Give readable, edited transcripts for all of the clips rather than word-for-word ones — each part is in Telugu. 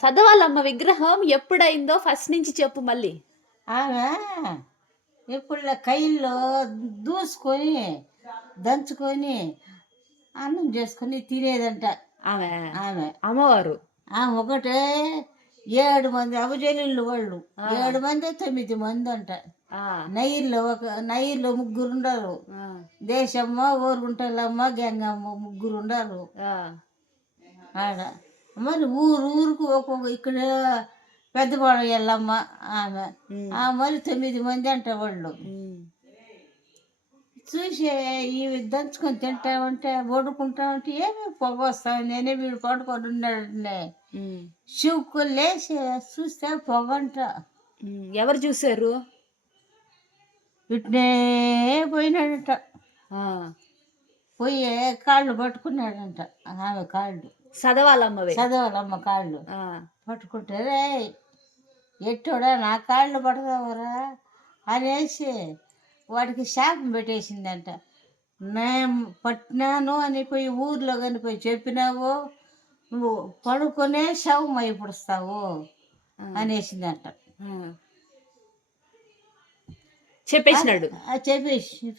సదవాలమ్మ విగ్రహం ఎప్పుడైందో ఫస్ట్ నుంచి చెప్పు మళ్ళీ. ఆమె ఇప్పుడు కైల్లో దూసుకొని దంచుకొని అన్నం చేసుకొని తినేదంట. ఆమె ఆమె అమ్మవారు. ఆమె ఒకటే 7 మంది అబజలీళ్ళు వాళ్ళు. 7 మంది 9 మంది అంట. నైర్లో 3 ఉండరు. దేశమ్మ, ఓరుగుంటలమ్మ, గంగమ్మ 3 ఉండరు ఆడ. మరి ఊరుకు ఒక్కొక్క ఇక్కడ పెద్దపాడ ఎల్లమ్మ ఆమె మరి 9 మంది అంట వాళ్ళు. చూసి ఇవి దంచుకొని తింటా ఉంటే వండుకుంటా ఉంటే ఏమి పొగ వస్తాను నేనే వీడు పడుకొని ఉన్నాడనే షుక్కు లేచి చూస్తే పొగ అంట. ఎవరు చూశారు? ఇట్నే పోయినాడంట. పోయి కాళ్ళు పట్టుకున్నాడంట. ఆమె కాళ్ళు చదవాలమ్మ కాళ్ళు పట్టుకుంటే రే ఎట్టోడా నా కాళ్ళు పడతావరా అనేసి వాడికి శాపం పెట్టేసిందంట. నేను పట్టినాను అని పోయి ఊర్లో కానీ పోయి చెప్పినావు నువ్వు పడుకునే శవం అయిపుడుస్తావు అనేసిందంట. చెప్పేసినాడు. చెప్పేసి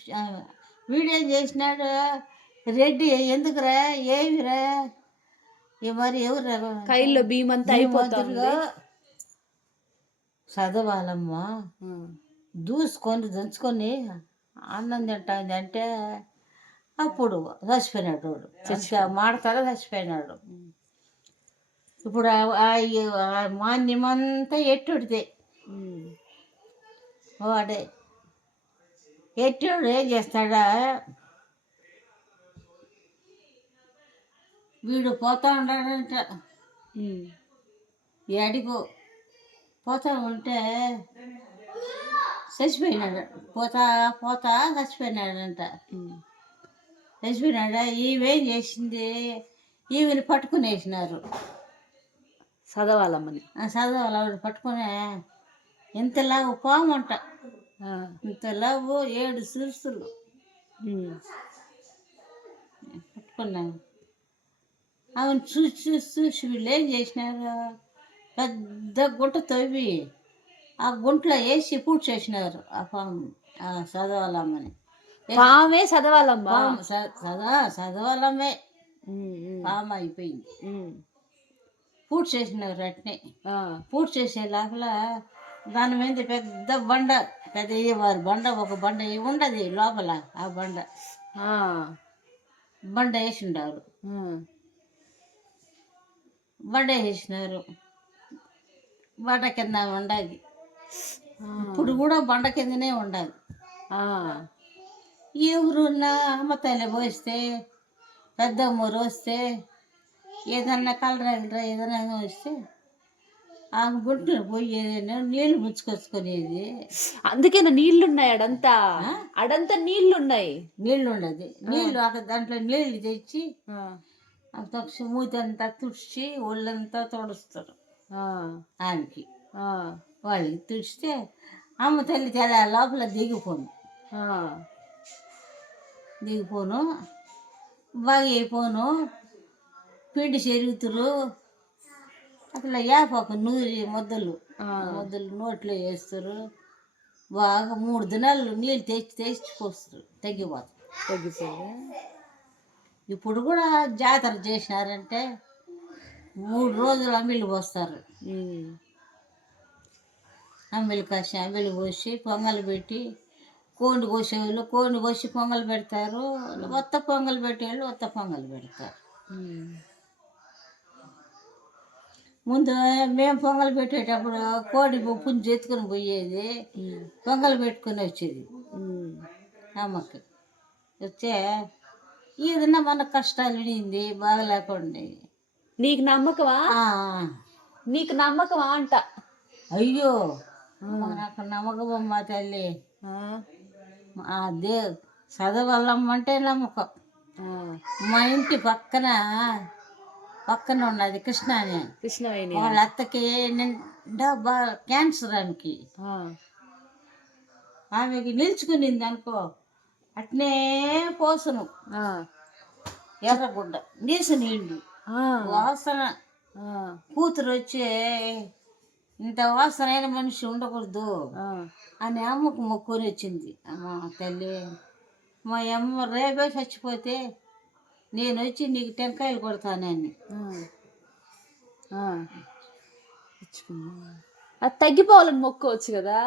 వీడేం చేసినాడు, రెడ్డి ఎందుకురా ఏమిరా మరి ఎవరు కైల్లో భీమంతా అయిపోతుందిగా చదవాలమ్మ దూసుకొని దంచుకొని అన్నం తింటుంది అంటే అప్పుడు చచ్చిపోయినాడు వాడు. మాడతారా చచ్చిపోయినాడు. ఇప్పుడు మాన్యమంతా ఎట్టుడితే వాడే ఎట్టుడు ఏం చేస్తాడా వీడు పోతా ఉన్నాడంట. ఎడిగో పోతా ఉంటే చచ్చిపోయినాడు. పోతా చచ్చిపోయినాడంట. చచ్చిపోయినాడా ఈవేం చేసింది ఈమెను పట్టుకునేసినారు. చదవాలమ్మని పట్టుకునే ఇంతలాగు పాము అంట. ఇంతలాగు 7 సిరుసులు పట్టుకున్నాను. ఆమెను చూసి వీళ్ళు ఏం చేసినారు, పెద్ద గుంట తవ్వి ఆ గుంటలో వేసి పూర్తి చేసినారు ఆ పాము. చదవాలమ్మని పామే చదవాలమ్మ చదవాలమ్మే పాము అయిపోయింది. పూర్తి చేసినారు అట్నే. పూర్తి చేసే లోపల దాని మీద పెద్ద బండ పెద్ద వారి బండ ఒక బండ ఉండదు లోపల. ఆ బండ వేసిండారు. బండ వేసినారు. బండ కింద ఉండదు. ఇప్పుడు కూడా బండ కిందనే ఉండదు. ఎవరున్నా అమ్మ తల్లి పోస్తే పెద్దమ్మ వస్తే ఏదన్నా కలరా ఏదైనా వస్తే ఆ గుంటలు పోయి ఏదైనా నీళ్ళు ముచ్చుకొచ్చుకునేది. అందుకేనా నీళ్లున్నాయి అడంతా నీళ్లున్నాయి. నీళ్ళు ఉండదు. నీళ్ళు అక్కడ దాంట్లో నీళ్ళు తెచ్చి మూతంతా తుడిచి ఒళ్ళంతా తోడుస్తారు. ఆమెకి వాళ్ళకి తుడిస్తే అమ్మ తల్లి తెల లోపల దిగిపోను బాగా అయిపోను. పిండి చెరుగుతురు అట్లా యాపాకు నూరి ముద్దలు నోట్లో వేస్తారు. బాగా 3 దినాలు నీళ్ళు తెచ్చి పోస్తారు. తగ్గిపోతుంది. ఇప్పుడు కూడా జాతర చేసినారంటే 3 రోజులు అమ్మిళ్ళు పోస్తారు. అమ్మిళ్ళు పోసి పొంగల్ పెట్టి కోడిని కోసేవాళ్ళు కోడిని కోసి పొంగల్ పెడతారు. కొత్త పొంగల్ పెట్టేవాళ్ళు కొత్త పొంగల్ పెడతారు. ముందు మేము పొంగల్ పెట్టేటప్పుడు కోడి పుంజు ఎత్తుకొని పోయేది, పొంగల్ పెట్టుకొని వచ్చేది అమ్మకి. వచ్చే ఏదన్నా మన కష్టాలు వినింది బాగా లేకుండా. నీకు నమ్మకమా అంట? అయ్యో నాకు నమ్మకమమ్మా తల్లి. అదే చదవాలమ్మంటే నమ్మకం. మా ఇంటి పక్కన ఉన్నది కృష్ణవేణి. వాళ్ళ అత్తకి నిండా క్యాన్సర్ ఆమెకి. ఆమెకి నిల్చుకునింది అనుకో అట్నే పోసను ఎర్రగుడ్డ నీసు నీళ్ళు వాసన కూతురు వచ్చి ఇంత వాసనైన మనిషి ఉండకూడదు అని అమ్మకు మొక్కుని వచ్చింది. అమ్మ తల్లి, మా అమ్మ రేపే చచ్చిపోతే నేను వచ్చి నీకు టెంకాయలు కొడతానని. అది తగ్గిపోవాలని మొక్కోవచ్చు కదా.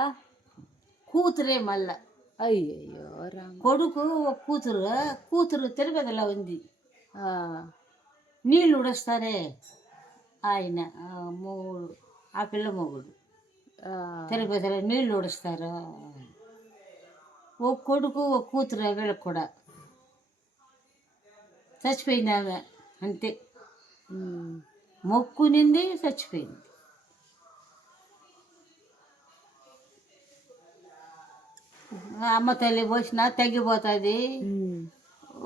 కూతురే మళ్ళా. అయ్యయ్యో కొడుకు ఒక కూతురు తిరుపతిలో ఉంది. నీళ్ళు ఉడస్తారే ఆయన మొగుడు, ఆ పిల్ల మొగుడు తిరుపతిలో నీళ్ళు ఉడుస్తారు. ఒక కొడుకు ఒక కూతురు వీళ్ళకి కూడా చచ్చిపోయింది ఆమె. అంతే, మొక్కునింది చచ్చిపోయింది. అమ్మ తల్లి పోసినా తగ్గిపోతుంది.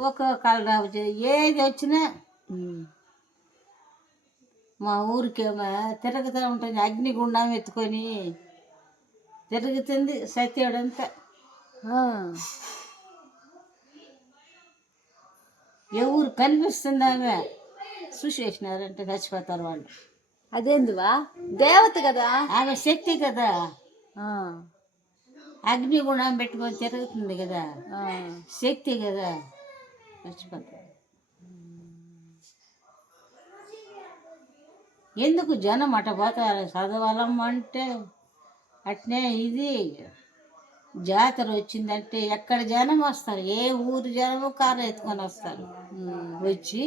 ఒక కలరా ఏది వచ్చినా మా ఊరికేమో తిరుగుతూ ఉంటుంది. అగ్నిగుండం ఎత్తుకొని తిరుగుతుంది సత్యాడంతా. ఎవరు కనిపిస్తుంది ఆమె చూసేసినారంటే చచ్చిపోతారు వాళ్ళు. అదేందువా దేవత కదా, ఆమె శక్తి కదా. అగ్నిగుండం పెట్టుకొని తిరుగుతుంది కదా, శక్తి కదా, చచ్చిపోతారు. ఎందుకు జనం అట్ట పోతారు? చదవాలమ్మ అంటే అట్నే. ఇది జాతర వచ్చిందంటే ఎక్కడ జనం వస్తారు, ఏ ఊరు జనము కారు ఎత్తుకొని వస్తారు. వచ్చి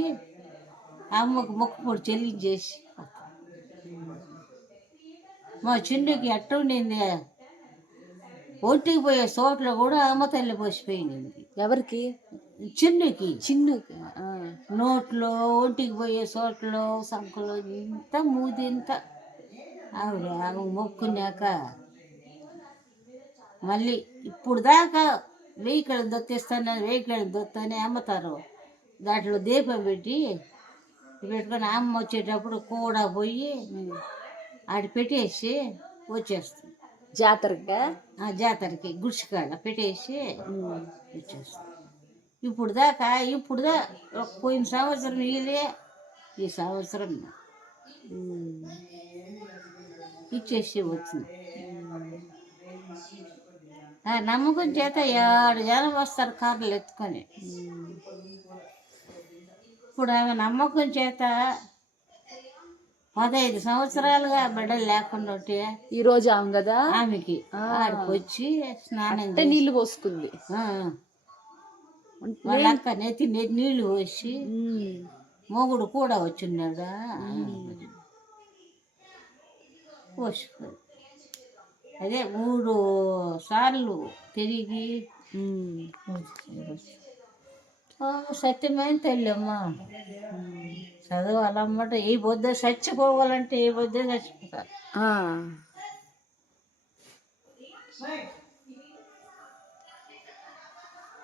అమ్మకు మొక్కుపొడి చెల్లించేసి మా చిన్నుకి ఎట్ట ఉండింది, ఒంటికి పోయే చోట్ల కూడా అమ్మ తల్లి పోసిపోయింది. ఎవరికి? చిన్నుకి. నోట్లో, ఒంటికి పోయే చోట్లో, సంకలో ఇంత మూదింత ఆవిడ మొక్కున్నాక మళ్ళీ ఇప్పుడు దాకా వెయ్యికళ్ళు దొత్తానే అమ్ముతారు. దాంట్లో దీపం పెట్టుకొని అమ్మ వచ్చేటప్పుడు కూడా పోయి ఆడి పెట్టేసి వచ్చేస్తుంది. జాతరకి గుడిసికాడ పెట్టేసి వచ్చేస్తుంది. ఇప్పుడు దాకా పోయిన సంవత్సరం వీలే, ఈ సంవత్సరం ఇచ్చేసి వచ్చింది. నమ్మకం చేత 7 జనం వస్తారు కార్లు ఎత్తుకొని. ఇప్పుడు ఆమె నమ్మకం చేత 15 సంవత్సరాలుగా బిడ్డలు లేకుండా ఉంటే ఈ రోజు ఆమె కదా ఆమెకి ఆడికి వచ్చి స్నానం నీళ్ళు పోసుకుంది. వాళ్ళ అక్క నెత్తి నీళ్ళు పోసి మొగుడు కూడా వచ్చిన్నాడా పోసిపోయి. అదే 3 సార్లు తిరిగి సత్యమైన తల్లమ్మా. చదవాలన్నమాట. ఏ బొద్ద చచ్చిపోవాలంటే ఏ బొద్ద చచ్చిపోతారు.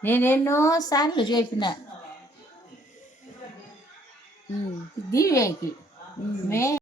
నేను ఎన్నో సార్లు చెప్పిన దివ్యకి